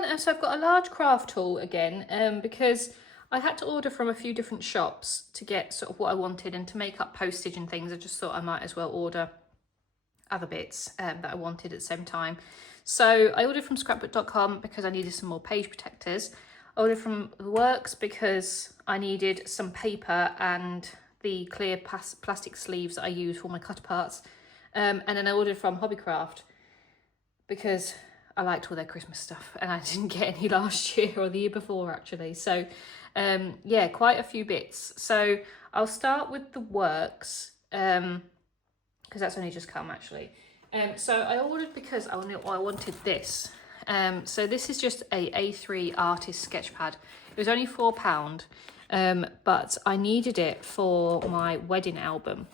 done, so I've got a large craft haul again, because I had to order from a few different shops to get sort of what I wanted, and to make up postage and things, I just thought I might as well order other bits that I wanted at the same time. So I ordered from scrapbook.com because I needed some more page protectors. I ordered from The Works because I needed some paper and the clear plastic sleeves that I use for my cut parts. And then I ordered from Hobbycraft because I liked all their Christmas stuff and I didn't get any last year or the year before actually. So yeah, quite a few bits. So I'll start with The Works because that's only just come actually. So I ordered because I wanted this. So this is just a A3 artist sketch pad. It was only £4, but I needed it for my wedding album.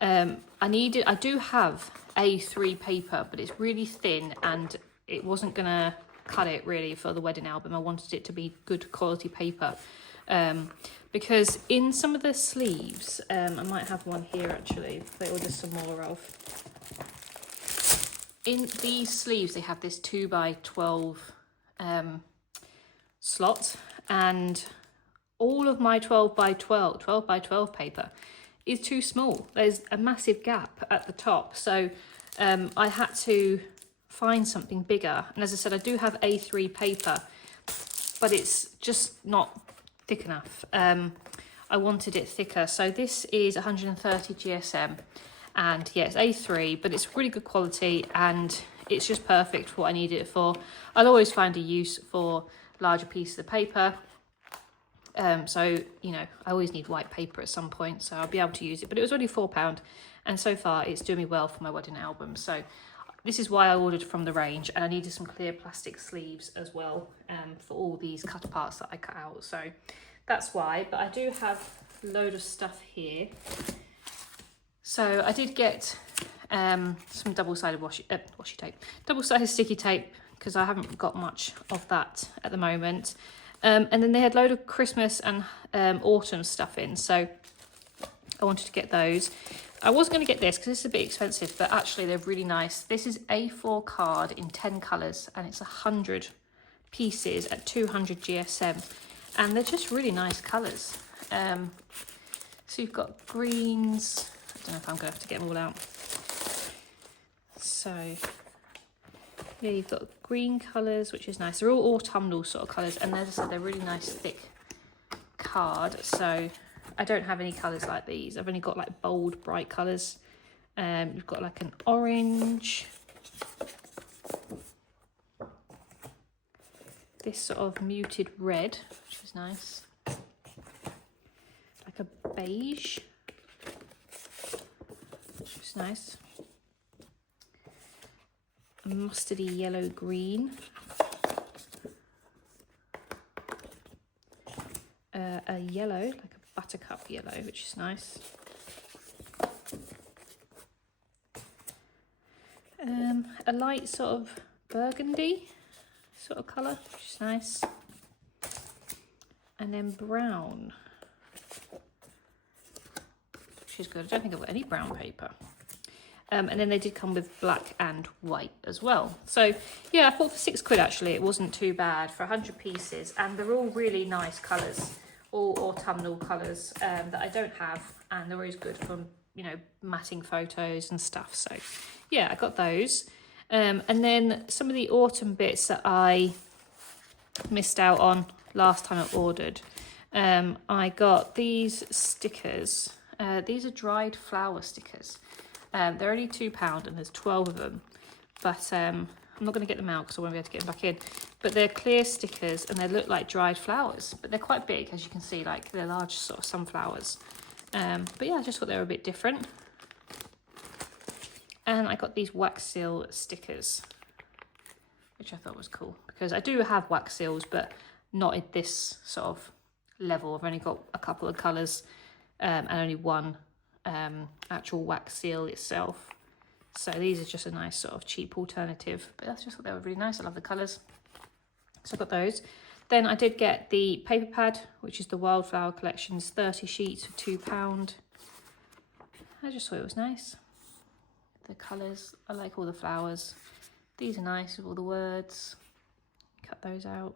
I do have A3 paper, but it's really thin and it wasn't gonna cut it really for the wedding album. I wanted it to be good quality paper. Because in some of the sleeves, I might have one here actually, they ordered some more of. In these sleeves, they have this 2x12 slot, and all of my 12x12 paper is too small. There's a massive gap at the top, so I had to find something bigger. And as I said, I do have A3 paper, but it's just not thick enough. I wanted it thicker, so this is 130 GSM, and yeah, it's A3, but it's really good quality and it's just perfect for what I needed it for. I'll always find a use for larger pieces of paper. So, you know, I always need white paper at some point, so I'll be able to use it. But it was only £4, and so far it's doing me well for my wedding album. So this is why I ordered from the range, and I needed some clear plastic sleeves as well for all these cut parts that I cut out. So that's why. But I do have a load of stuff here. So I did get some double-sided washi tape, double-sided sticky tape, because I haven't got much of that at the moment. And then they had a load of Christmas and autumn stuff in, so I wanted to get those. I was going to get this because it's a bit expensive, but actually they're really nice. This is A4 card in 10 colours, and it's 100 pieces at 200 GSM, and they're just really nice colours. So you've got greens. I don't know if I'm going to have to get them all out. So yeah, you've got green colours, which is nice. They're all autumnal sort of colours, and as I said, they're really nice thick card. So I don't have any colours like these. I've only got like bold, bright colours. You've got like an orange, this sort of muted red, which is nice, like a beige, which is nice, a mustardy yellow green, a yellow, like a buttercup yellow, which is nice, a light sort of burgundy sort of colour, which is nice, and then brown, which is good. I don't think I've got any brown paper. And then they did come with black and white as well. So yeah, I thought for £6 actually it wasn't too bad for 100 pieces, and they're all really nice colours, all autumnal colours that I don't have, and they're always good for, you know, matting photos and stuff. So yeah, I got those. And then some of the autumn bits that I missed out on last time I ordered. I got these stickers. These are dried flower stickers. They're only £2 and there's 12 of them, but I'm not going to get them out because I won't be able to get them back in. But they're clear stickers and they look like dried flowers, but they're quite big, as you can see, like they're large sort of sunflowers. But yeah, I just thought they were a bit different. And I got these wax seal stickers, which I thought was cool because I do have wax seals, but not at this sort of level. I've only got a couple of colours and only one actual wax seal itself. So these are just a nice sort of cheap alternative, but I just thought they were really nice. I love the colours. So I got those. Then I did get the paper pad, which is the Wildflower Collection's 30 sheets for £2. I just thought it was nice. The colours, I like all the flowers. These are nice with all the words. cut those out.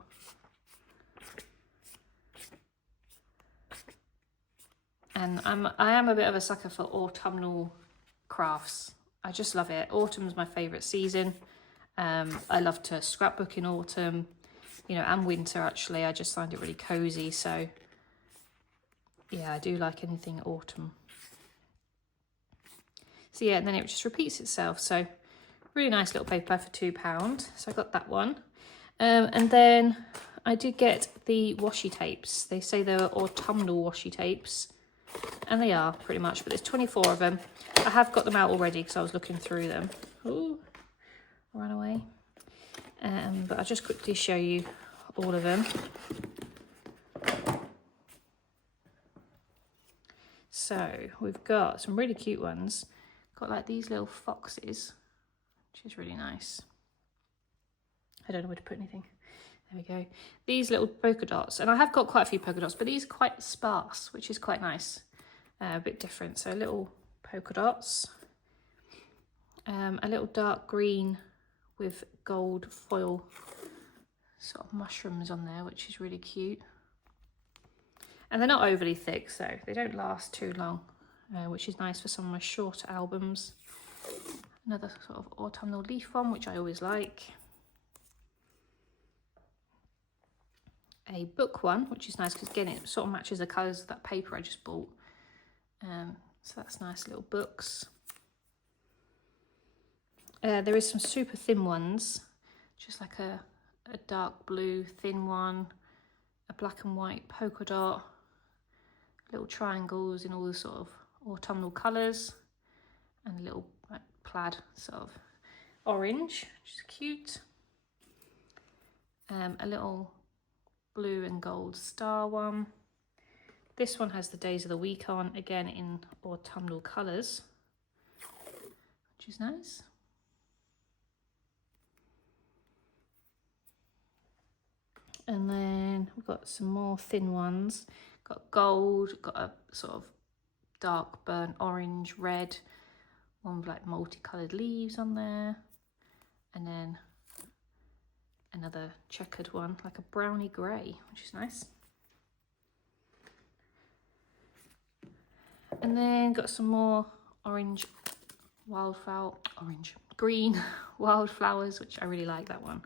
And I am a bit of a sucker for autumnal crafts. I just love it. Autumn's my favourite season. I love to scrapbook in autumn, you know, and winter actually. I just find it really cosy. So yeah, I do like anything autumn. So yeah, and then it just repeats itself. So really nice little paper for £2. So I got that one. And then I did get the washi tapes. They say they're autumnal washi tapes. And they are pretty much, but there's 24 of them. I have got them out already because I was looking through them. Ooh, ran away. But I'll just quickly show you all of them. So we've got some really cute ones. Got like these little foxes, which is really nice. I don't know where to put anything. There we go. These little polka dots, and I have got quite a few polka dots, but these are quite sparse, which is quite nice. A bit different. So little polka dots, a little dark green with gold foil sort of mushrooms on there, which is really cute. And they're not overly thick, so they don't last too long, which is nice for some of my shorter albums. Another sort of autumnal leaf one, which I always like. A book one, which is nice because again it sort of matches the colours of that paper I just bought. So that's nice little books. There is some super thin ones, just like a dark blue thin one, a black and white polka dot, little triangles in all the sort of autumnal colours, and a little like, plaid sort of orange, which is cute. A little blue and gold star one. This one has the days of the week on, again in autumnal colours, which is nice. And then we've got some more thin ones. Got gold, got a sort of dark burnt orange, red, one with like multicoloured leaves on there. And then another checkered one, like a brownie grey, which is nice. And then got some more orange wildflower, green wildflowers, which I really like that one.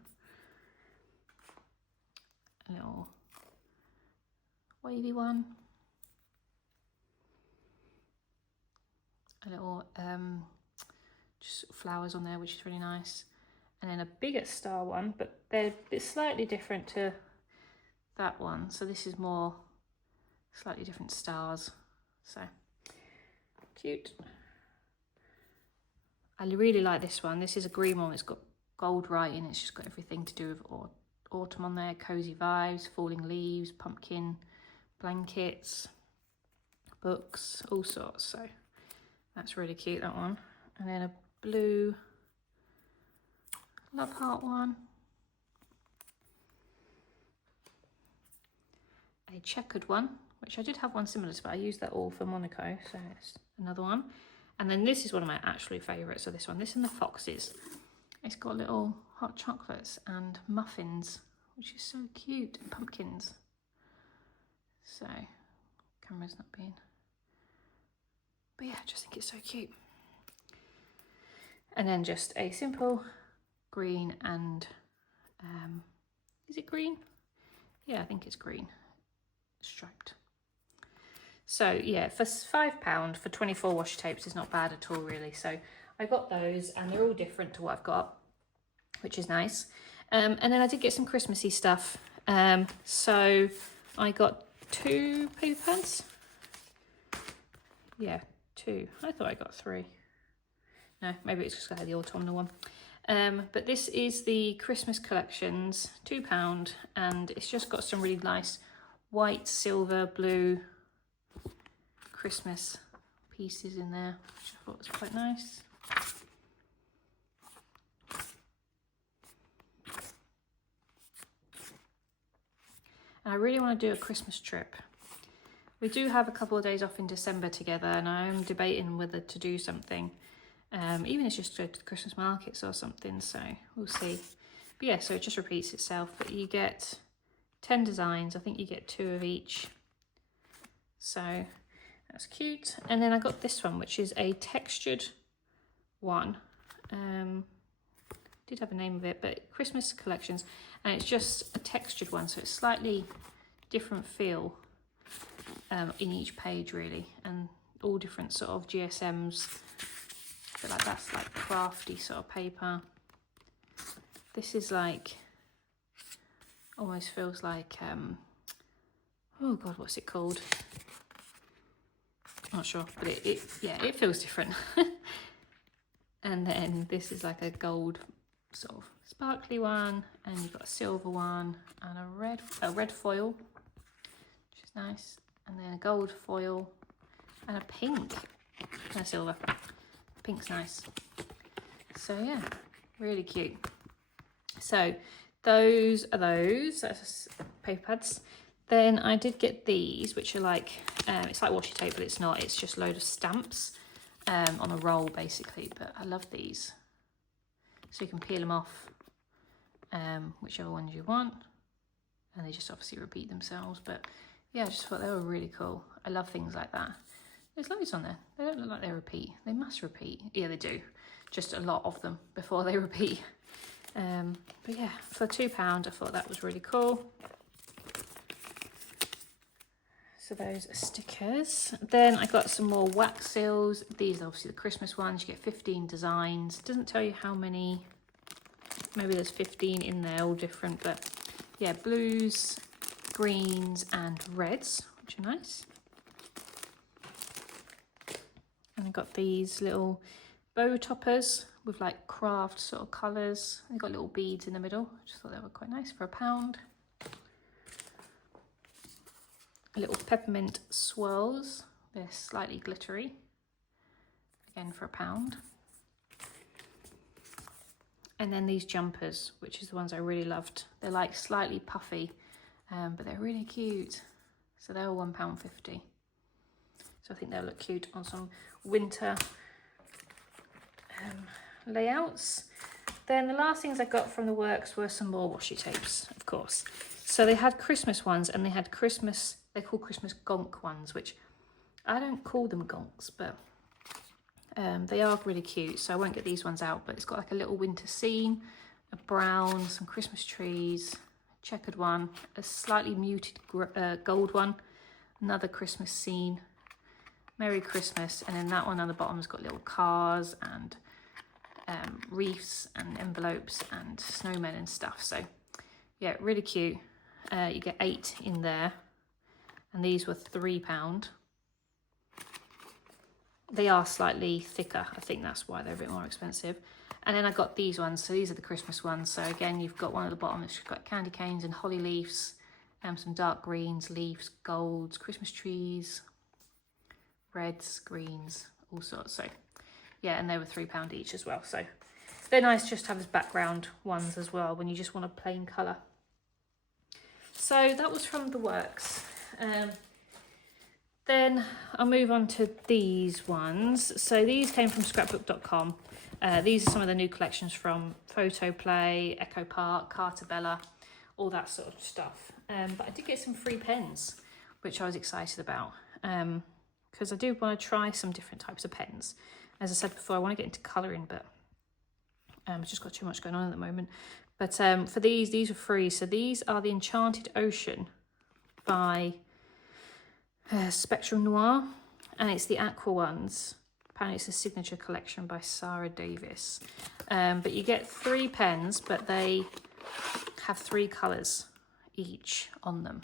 A little wavy one. A little just flowers on there, which is really nice. And then a bigger star one, but they're slightly different to that one. So this is more slightly different stars. So cute. I really like this one. This is a green one. It's got gold writing. It's just got everything to do with autumn on there. Cozy vibes, falling leaves, pumpkin, blankets, books, all sorts. So that's really cute, that one. And then a blue love heart one. A checkered one, which I did have one similar to, but I used that all for Monaco, so it's another one. And then this is one of my absolute favourites, so this one, this and the foxes. It's got little hot chocolates and muffins, which is so cute, and pumpkins. So, camera's not being... But yeah, I just think it's so cute. And then just a simple green and, is it green? Yeah, I think it's green, striped. So yeah, for £5 for 24 washi tapes is not bad at all really. So I got those and they're all different to what I've got, which is nice. And then I did get some Christmassy stuff. So I got 2 paper pads. Yeah, 2. I thought I got 3. No, maybe it's just I had the autumnal one. But this is the Christmas collections, £2, and it's just got some really nice white, silver, blue Christmas pieces in there, which I thought was quite nice. And I really want to do a Christmas trip. We do have a couple of days off in December together, and I'm debating whether to do something. Even if it's just go to the Christmas markets or something, so we'll see. But yeah, so it just repeats itself, but you get 10 designs. I think you get 2 of each. So that's cute. And then I got this one, which is a textured one. Did have a name of it, but Christmas collections, and it's just a textured one, so it's slightly different feel in each page really, and all different sort of GSMs. But like that's like crafty sort of paper. This is like, almost feels like oh god, what's it called? Not sure, but it feels different. And then this is like a gold sort of sparkly one, and you've got a silver one and a red foil, which is nice, and then a gold foil and a pink and a silver. Pink's nice. So yeah, really cute. So those are those. That's paper pads. Then I did get these, which are like it's like washi tape, but it's not. It's just a load of stamps on a roll basically. But I love these. So you can peel them off, whichever ones you want, and they just obviously repeat themselves. But yeah, I just thought they were really cool. I love things like that. There's loads on there. They don't look like they repeat. They must repeat. Yeah, they do. Just a lot of them before they repeat. But yeah, for £2, I thought that was really cool. So those are stickers. Then I got some more wax seals. These are obviously the Christmas ones. You get 15 designs. It doesn't tell you how many. Maybe there's 15 in there, all different. But yeah, blues, greens and reds, which are nice. And I got these little bow toppers with like craft sort of colours. They've got little beads in the middle. I just thought they were quite nice for £1. Little peppermint swirls. They're slightly glittery. Again for £1. And then these jumpers, which is the ones I really loved. They're like slightly puffy, but they're really cute. So they're £1.50. So I think they'll look cute on some winter layouts. Then the last things I got from the works were some more washi tapes, of course. So they had Christmas ones, and they had Christmas, they're called Christmas gonk ones, which I don't call them gonks, but they are really cute. So I won't get these ones out, but it's got like a little winter scene, a brown, some Christmas trees, checkered one, a slightly muted gold one, another Christmas scene, Merry Christmas, and then that one on the bottom has got little cars and wreaths and envelopes and snowmen and stuff. So yeah, really cute. You get 8 in there, and these were £3. They are slightly thicker. I think that's why they're a bit more expensive. And then I got these ones. So these are the Christmas ones. So again, you've got one at the bottom that's got candy canes and holly leaves, some dark greens, leaves, golds, Christmas trees, reds, greens, all sorts. So yeah, and they were £3 each as well. So they're nice just to have as background ones as well when you just want a plain colour. So that was from the works. Then I'll move on to these ones. So these came from scrapbook.com. These are some of the new collections from Photoplay, Echo Park, Cartabella, all that sort of stuff. But I did get some free pens, which I was excited about, because I do want to try some different types of pens. As I said before, I want to get into colouring, but I've just got too much going on at the moment. But for these are free. So these are the Enchanted Ocean by Spectrum Noir, and it's the aqua ones. Apparently it's a signature collection by Sarah Davis. But you get 3 pens, but they have 3 colours each on them.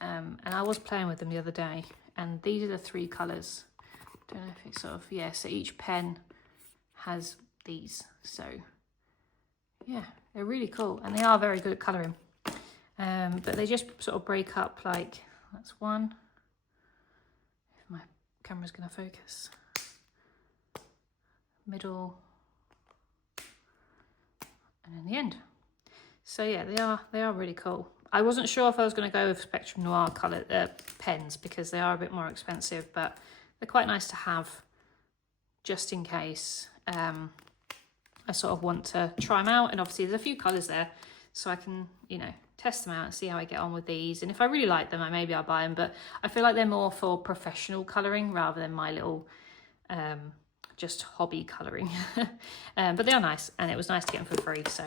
And I was playing with them the other day, and these are the 3 colours. Don't know if it's sort of, yeah, so each pen has these. So yeah, they're really cool, and they are very good at colouring. But they just sort of break up, like that's one. If my camera's gonna focus. Middle, and then the end. So yeah, they are really cool. I wasn't sure if I was going to go with Spectrum Noir colour pens, because they are a bit more expensive, but they're quite nice to have just in case. I I sort of want to try them out, and obviously there's a few colours there, so I can, you know, test them out and see how I get on with these. And if I really like them, maybe I'll buy them, but I feel like they're more for professional colouring rather than my little just hobby colouring. But they are nice, and it was nice to get them for free, so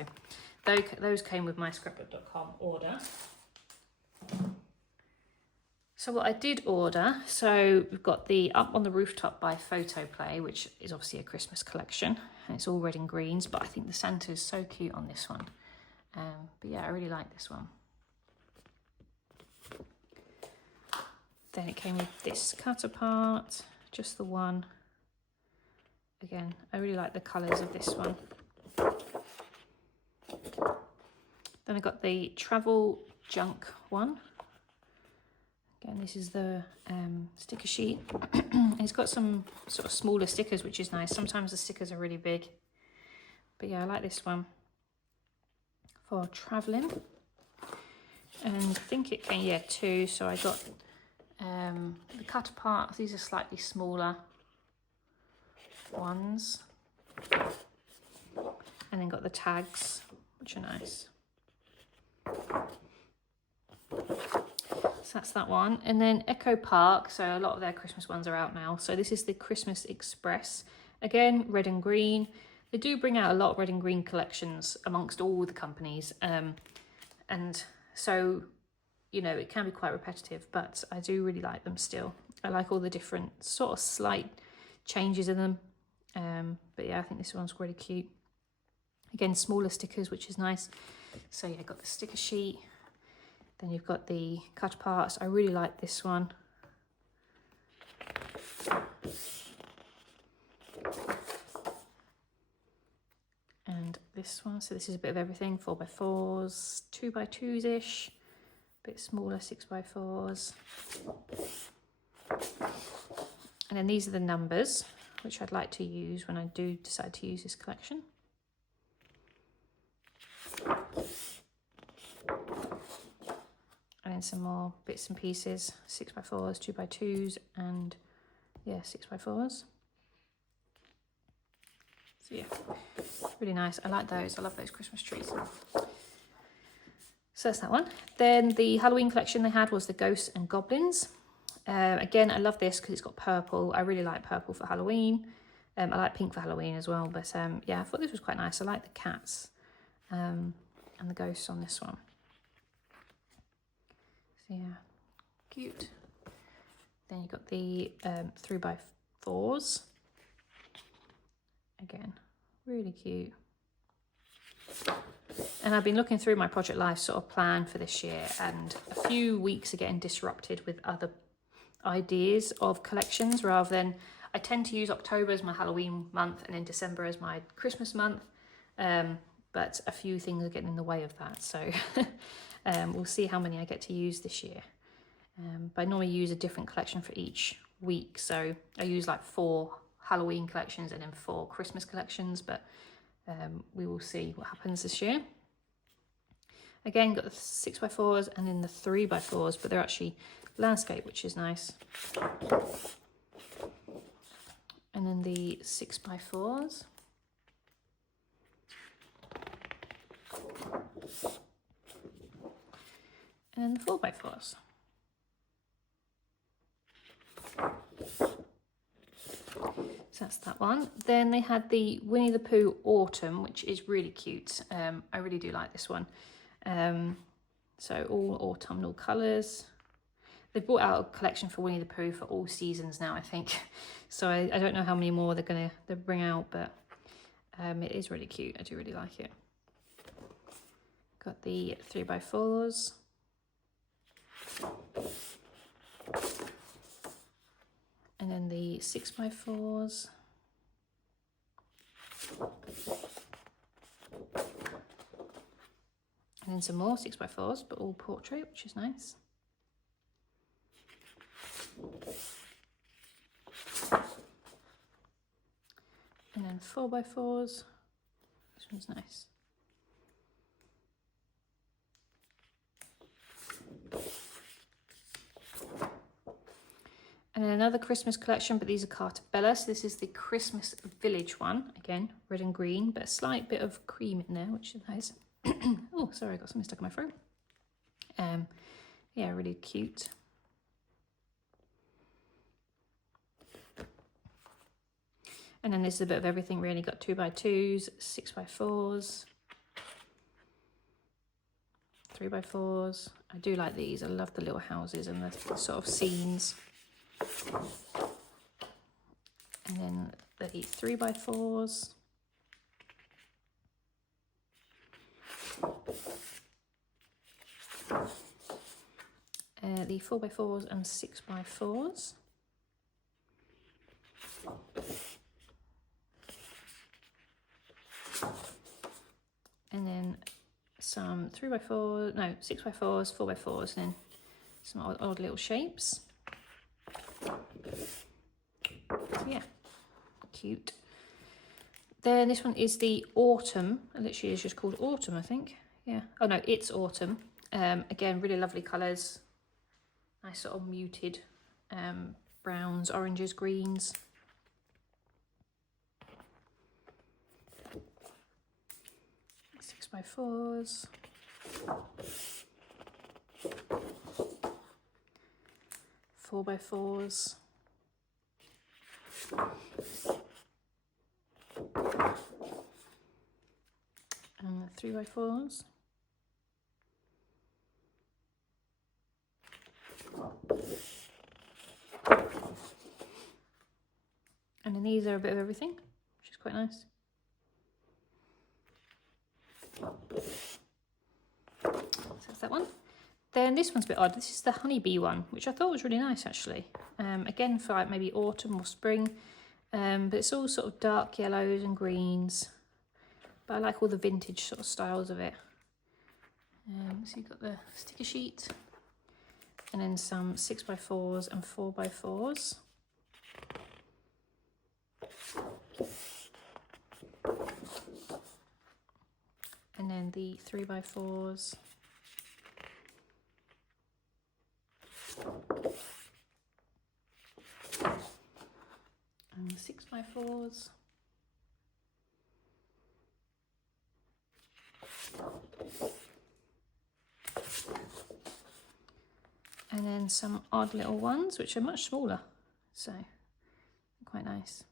those came with my Scrapbook.com order. So what I did order, so we've got the Up on the Rooftop by Photoplay, which is obviously a Christmas collection, and it's all red and greens, but I think the Santa is so cute on this one. But yeah, I really like this one. Then it came with this cut apart, just the one. Again, I really like the colours of this one. Then I got the Travel Junk one. Again, this is the sticker sheet. And it's got some sort of smaller stickers, which is nice. Sometimes the stickers are really big. But yeah, I like this one for travelling. And I think it came, yeah, 2. So I got the cut apart. These are slightly smaller ones. And then got the tags, which are nice. So that's that one. And then Echo Park, so a lot of their Christmas ones are out now. So this is the Christmas Express. Again, red and green. They do bring out a lot of red and green collections amongst all the companies. And so, you know, it can be quite repetitive, but I do really like them still. I like all the different sort of slight changes in them. But yeah, I think this one's really cute. Again, smaller stickers, which is nice. So yeah, got the sticker sheet. Then you've got the cut parts. I really like this one. And this one, so this is a bit of everything, 4x4s, 2x2s-ish, a bit smaller, 6x4s. And then these are the numbers, which I'd like to use when I do decide to use this collection. And then some more bits and pieces, 6x4s, 2x2s, and yeah, 6x4s. So yeah, really nice. I like those. I love those Christmas trees. So that's that one. Then the Halloween collection they had was the Ghosts and Goblins. Again, I love this because it's got purple. I really like purple for Halloween. I like pink for Halloween as well. But yeah, I thought this was quite nice. I like the cats and the ghosts on this one. So yeah, cute. Then you've got the 3x4s. Again, really cute. And I've been looking through my Project Life sort of plan for this year, and a few weeks are getting disrupted with other ideas of collections rather than, I tend to use October as my Halloween month and then December as my Christmas month. But a few things are getting in the way of that. So we'll see how many I get to use this year. But I normally use a different collection for each week. So I use like 4 Halloween collections and then 4 Christmas collections, but we will see what happens this year. Again, got the 6x4s and then the 3x4s, but they're actually landscape, which is nice. And then the 6x4s. And then the 4x4s. So that's that one. Then they had the Winnie the Pooh Autumn, which is really cute. I really do like this one. So all autumnal colours. They've brought out a collection for Winnie the Pooh for all seasons now, I think. So I don't know how many more they're bring out, but it is really cute. I do really like it. Got the 3x4s. And then the 6x4s. And then some more 6x4s, but all portrait, which is nice. And then 4x4s. This one's nice. And And then another Christmas collection, but these are Cartabella. So this is the Christmas Village one. Again, red and green, but a slight bit of cream in there, which is nice. Oh, sorry, I got something stuck in my throat. Yeah, really cute. And then this is a bit of everything really. Got 2x2s, 6x4s, 3x4s. I do like these. I love the little houses and the sort of scenes. And then the 3x4s. The 4x4s and 6x4s. And then some 3x4, no, 6x4s, 4x4s, and then some odd little shapes. So yeah, cute. Then this one is the Autumn. It literally is just called Autumn, I think. Yeah. Oh no, it's Autumn. Again, really lovely colours. Nice sort of muted browns, oranges, greens. 6x4s. 4x4s. And 3x4s. And then these are a bit of everything, which is quite nice. So that's that one. Then this one's a bit odd. This is the honeybee one, which I thought was really nice actually. Again for like maybe autumn or spring, but it's all sort of dark yellows and greens. But I like all the vintage sort of styles of it. So you've got the sticker sheet, and then some 6x4s and 4x4s. And then the 3x4s. And the 6x4s. And then some odd little ones, which are much smaller, so quite nice.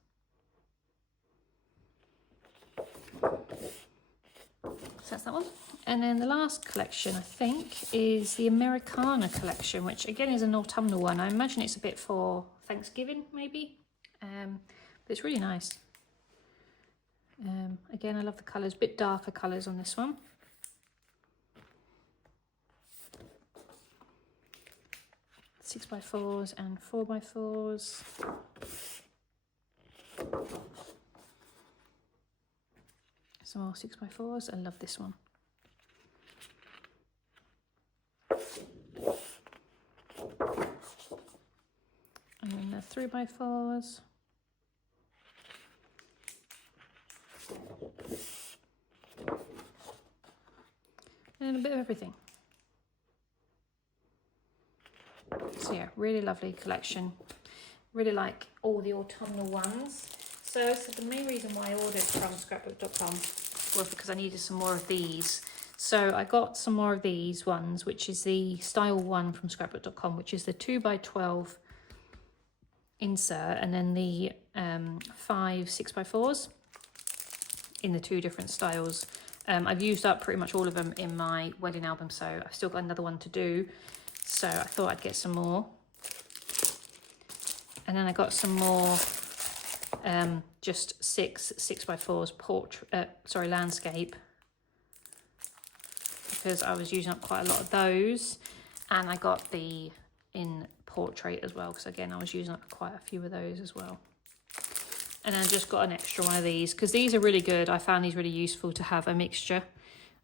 So that's that one. And then the last collection, I think, is the Americana collection, which again is an autumnal one. I imagine it's a bit for Thanksgiving, maybe. But it's really nice. Again, I love the colours, a bit darker colours on this one. Six by 4s and 4x4s. Some more 6x4s. I love this one. And then the 3x4s. And a bit of everything. So yeah, really lovely collection. Really like all the autumnal ones. So the main reason why I ordered from Scrapbook.com was because I needed some more of these. So I got some more of these ones, which is the style one from Scrapbook.com, which is the 2x12 insert, and then the 5 6x4s in the two different styles. I've used up pretty much all of them in my wedding album, so I've still got another one to do. So I thought I'd get some more. And then I got some more just 6x4s landscape, because I was using up quite a lot of those. And I got the in portrait as well, because again I was using up quite a few of those as well. And then I just got an extra one of these, because these are really good. I found these really useful to have a mixture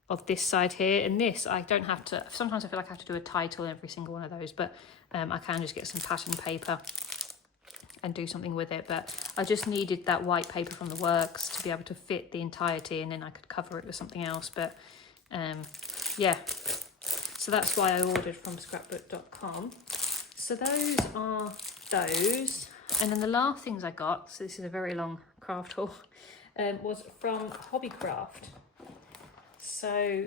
of this side here and this. I don't have to, sometimes I feel like I have to do a title in every single one of those, but I can just get some pattern paper and do something with it. But I just needed that white paper from the works to be able to fit the entirety, and then I could cover it with something else. But yeah, so that's why I ordered from Scrapbook.com. So those are those. And then the last things I got, so this is a very long craft haul, was from Hobbycraft. So,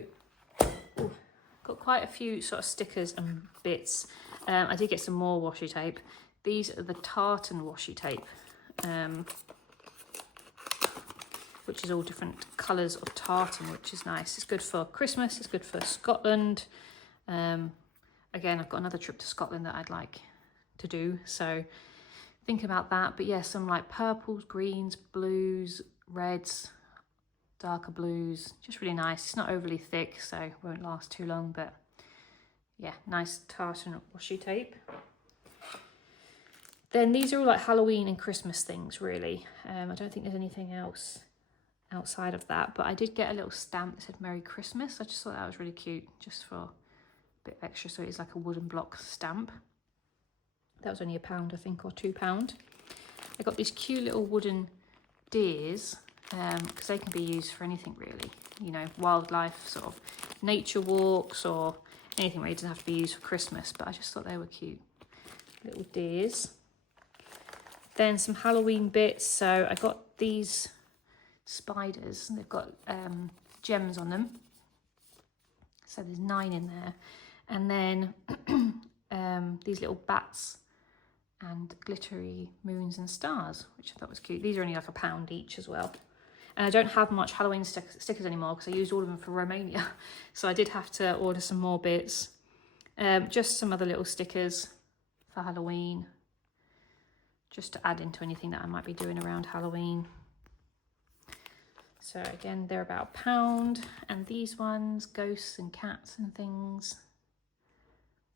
got quite a few sort of stickers and bits. I did get some more washi tape. These are the tartan washi tape, which is all different colours of tartan, which is nice. It's good for Christmas, it's good for Scotland. Again, I've got another trip to Scotland that I'd like to do, so think about that. But yeah, some like purples, greens, blues, reds, darker blues, just really nice. It's not overly thick, so it won't last too long, but yeah, nice tartan washi tape. Then these are all like Halloween and Christmas things, really. I don't think there's anything else outside of that, but I did get a little stamp that said Merry Christmas. I just thought that was really cute, just for a bit extra. So it's like a wooden block stamp. That was only £1, I think, or £2. I got these cute little wooden deers, because they can be used for anything really, you know, wildlife, sort of nature walks or anything really. It doesn't have to be used for Christmas, but I just thought they were cute little deers. Then some Halloween bits. So I got these spiders, and they've got gems on them, so there's 9 in there. And then these little bats and glittery moons and stars, which I thought was cute. These are only like £1 each as well. And I don't have much Halloween stickers anymore because I used all of them for Romania. So I did have to order some more bits. Just some other little stickers for Halloween, just to add into anything that I might be doing around Halloween. So again, they're about £1. And these ones, ghosts and cats and things,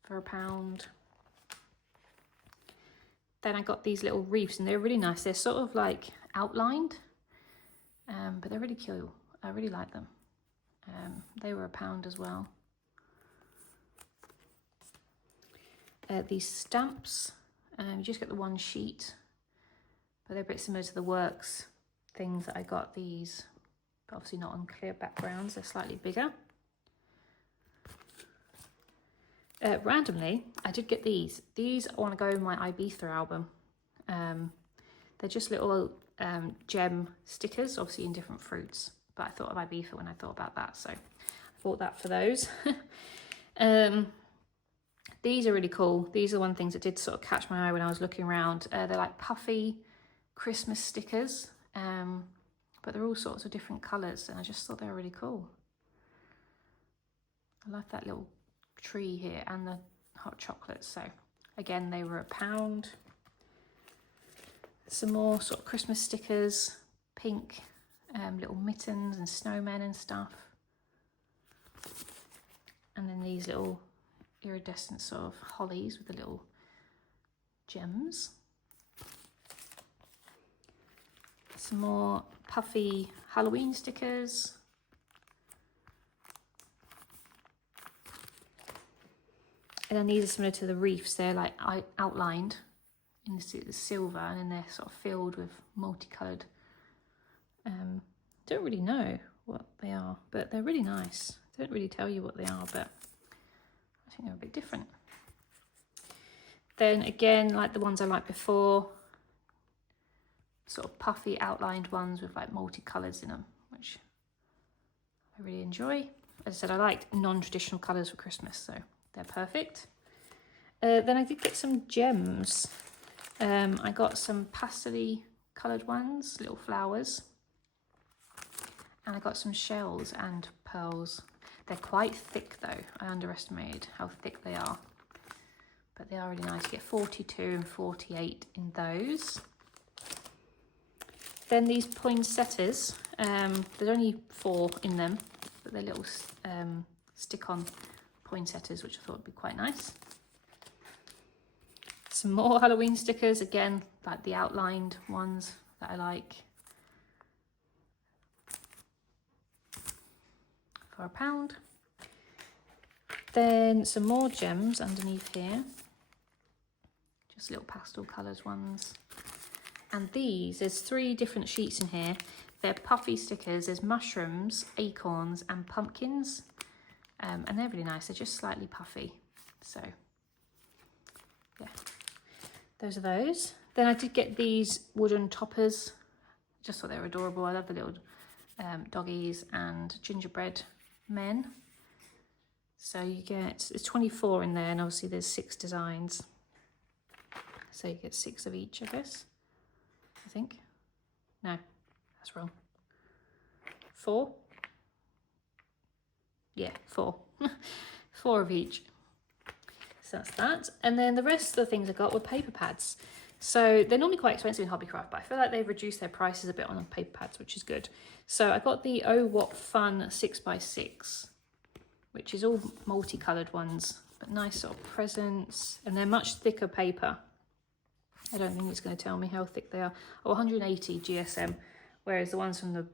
for £1. Then I got these little wreaths, and they're really nice. They're sort of like outlined, but they're really cute. I really like them. They were £1 as well. These stamps, you just get the one sheet, but they're a bit similar to the Works things that I got. These, but obviously not on clear backgrounds. They're slightly bigger. Randomly, I did get these. These I want to go in my Ibiza album. They're just little gem stickers, obviously in different fruits. But I thought of Ibiza when I thought about that, so I bought that for those. These are really cool. These are one things that did sort of catch my eye when I was looking around. They're like puffy Christmas stickers, but they're all sorts of different colours, and I just thought they were really cool. I like that little tree here and the hot chocolates. So again, they were £1. Some more sort of Christmas stickers, pink, little mittens and snowmen and stuff. And then these little iridescent sort of hollies with the little gems. Some more puffy Halloween stickers. And then these are similar to the wreaths. They're like outlined in the silver, and then they're sort of filled with multicoloured. Don't really know what they are, but they're really nice. They don't really tell you what they are, but I think they're a bit different. Then again, like the ones I liked before, sort of puffy outlined ones with like multicolours in them, which I really enjoy. As I said, I like non-traditional colours for Christmas, so they're perfect. Then I did get some gems. I got some pastel coloured ones, little flowers. And I got some shells and pearls. They're quite thick though. I underestimated how thick they are. But they are really nice. You get 42 and 48 in those. Then these poinsettias. There's only 4 in them, but they're little stick-on poinsettias, which I thought would be quite nice. Some more Halloween stickers, again, like the outlined ones that I like, for £1. Then some more gems underneath here, just little pastel colours ones. And these, there's 3 different sheets in here. They're puffy stickers. There's mushrooms, acorns and pumpkins. And they're really nice. They're just slightly puffy. So, yeah. those are those. Then I did get these wooden toppers. Just thought they were adorable. I love the little doggies and gingerbread men. So you get, it's 24 in there, and obviously there's 6 designs. So you get 6 of each, I guess. I think. No, that's wrong. 4? Yeah, 4. 4 of each. So that's that. And then the rest of the things I got were paper pads. So they're normally quite expensive in Hobbycraft, but I feel like they've reduced their prices a bit on paper pads, which is good. So I got the Oh What Fun 6x6, which is all multicoloured ones, but nice sort of presents. And they're much thicker paper. I don't think it's going to tell me how thick they are. Oh, 180 GSM, whereas the ones from the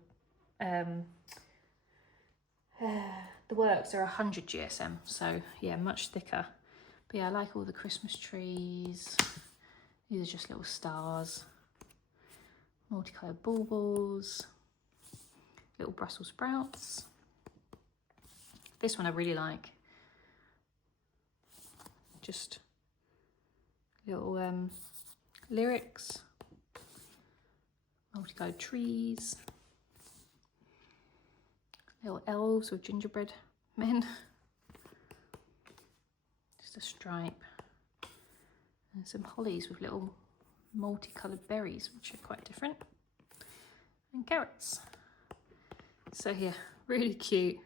works are 100 GSM. So yeah, much thicker. But yeah, I like all the Christmas trees. These are just little stars. Multicoloured baubles. Little Brussels sprouts. This one I really like. Just little lyrics. Multicoloured trees. Little elves with gingerbread men. Just a stripe. And some hollies with little multicoloured berries, which are quite different. And carrots. So yeah, really cute.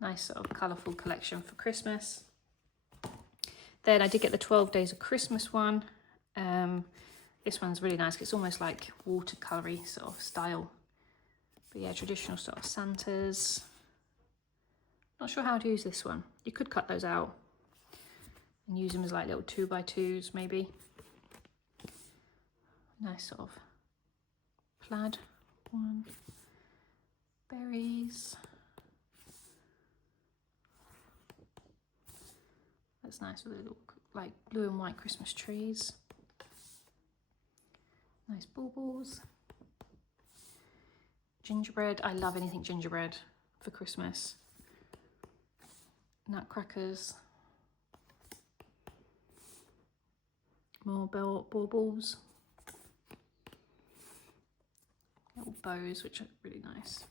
Nice sort of colourful collection for Christmas. Then I did get the 12 Days of Christmas one. This one's really nice. It's almost like watercolour-y sort of style. But yeah, traditional sort of Santas. Not sure how to use this one. You could cut those out and use them as like little 2x2s maybe. Nice sort of plaid one. Berries. That's nice with the little like blue and white Christmas trees. Nice baubles. Gingerbread. I love anything gingerbread for Christmas. Nutcrackers. More baubles. Little bows, which are really nice.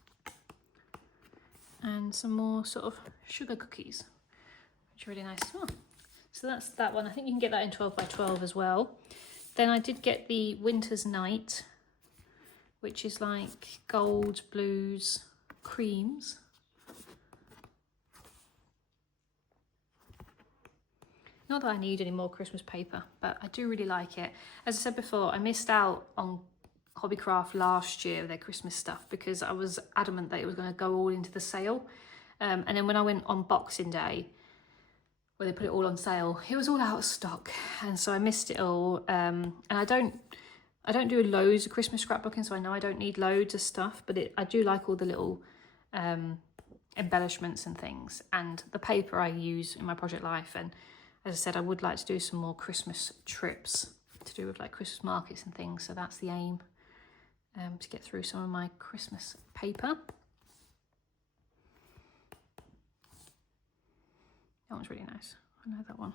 And some more sort of sugar cookies, which are really nice as well. So that's that one. I think you can get that in 12x12 as well. Then I did get the Winter's Night, which is like gold, blues, creams. Not that I need any more Christmas paper, but I do really like it. As I said before, I missed out on Hobbycraft last year, their Christmas stuff, because I was adamant that it was going to go all into the sale. And then when I went on Boxing Day, where they put it all on sale, it was all out of stock. And so I missed it all. And I don't do loads of Christmas scrapbooking, so I know I don't need loads of stuff, but I do like all the little embellishments and things, and the paper I use in my project life. And as I said, I would like to do some more Christmas trips to do with like Christmas markets and things, so that's the aim, to get through some of my Christmas paper. That one's really nice. I know that one.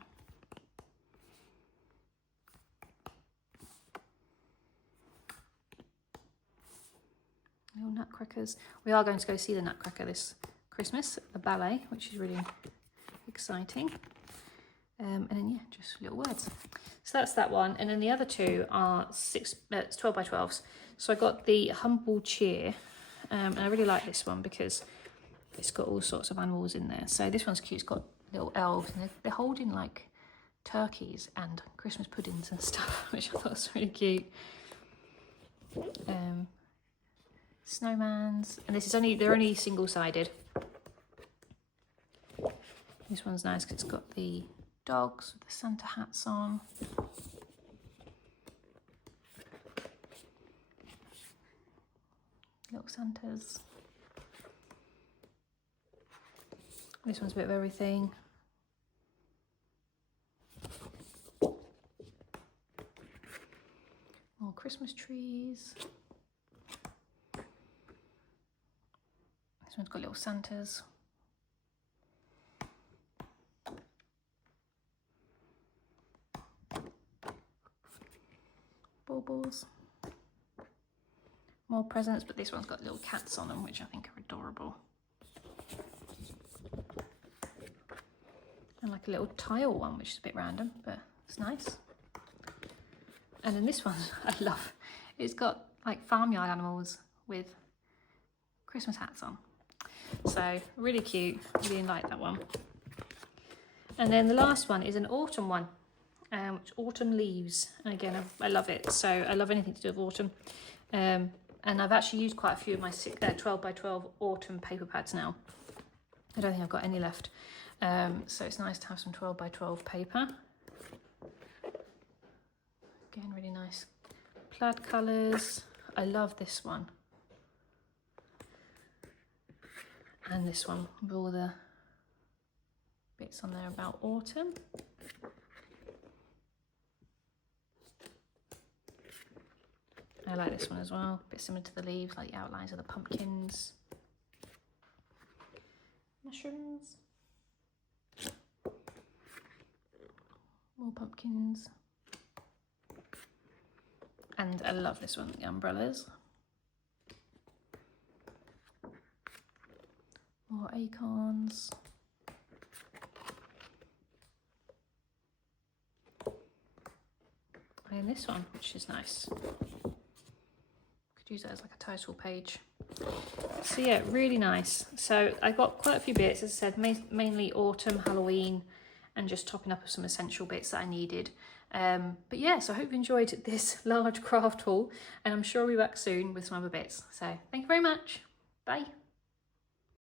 Little nutcrackers. We are going to go see the Nutcracker this Christmas at the ballet, which is really exciting. And then yeah, just little words. So that's that one. And then the other two are 12x12s. So I got the Humble Cheer, and I really like this one because it's got all sorts of animals in there. So this one's cute. It's got little elves, and they're holding like turkeys and Christmas puddings and stuff, which I thought was really cute. Snowmans, and this is they're only single-sided. This one's nice because it's got the dogs with the Santa hats on. Little Santas. This one's a bit of everything. More Christmas trees. This one's got little Santas. baubles. More presents, but this one's got little cats on them, which I think are adorable. And like a little tile one, which is a bit random, but it's nice. And then this one I love. It's got like farmyard animals with Christmas hats on. So really cute, really like that one. And then the last one is an autumn one, which autumn leaves. And again, I love it. So I love anything to do with autumn. And I've actually used quite a few of my 12 by 12 autumn paper pads now. I don't think I've got any left. So it's nice to have some 12 by 12 paper. Again, really nice plaid colours. I love this one. And this one with all the bits on there about autumn. I like this one as well, a bit similar to the leaves, like the outlines of the pumpkins. Mushrooms. More pumpkins. And I love this one, the umbrellas. More acorns. And this one, which is nice. Could use that as like a title page. So yeah, really nice. So I got quite a few bits, as I said, mainly autumn, Halloween, and just topping up with some essential bits that I needed. But yeah, so I hope you enjoyed this large craft haul, and I'm sure we'll be back soon with some other bits. So thank you very much. Bye.